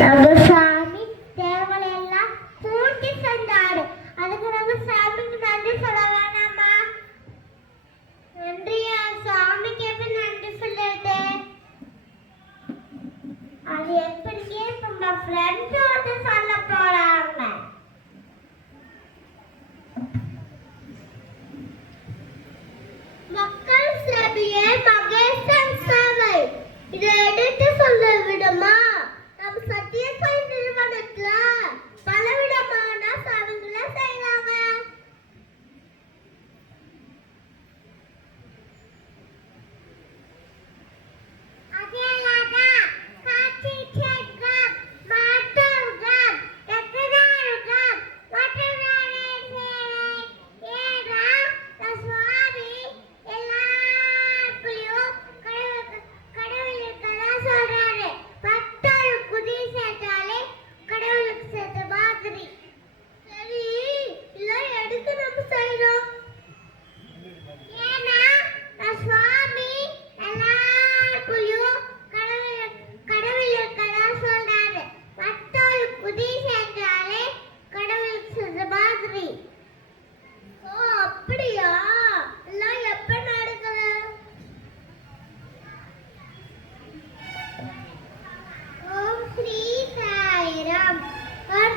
நம்ம சாமி தேவலையெல்லாம் பூட்டி சென்றாரு. அதுக்கு நம்ம சாமிக்கு நன்றி சொல்ல வேணாமா? நன்றியா? சாமிக்கு எப்படி நன்றி சொல்லுது? அது எப்படியே இப்ப ஃப்ரெண்ட்ஸ்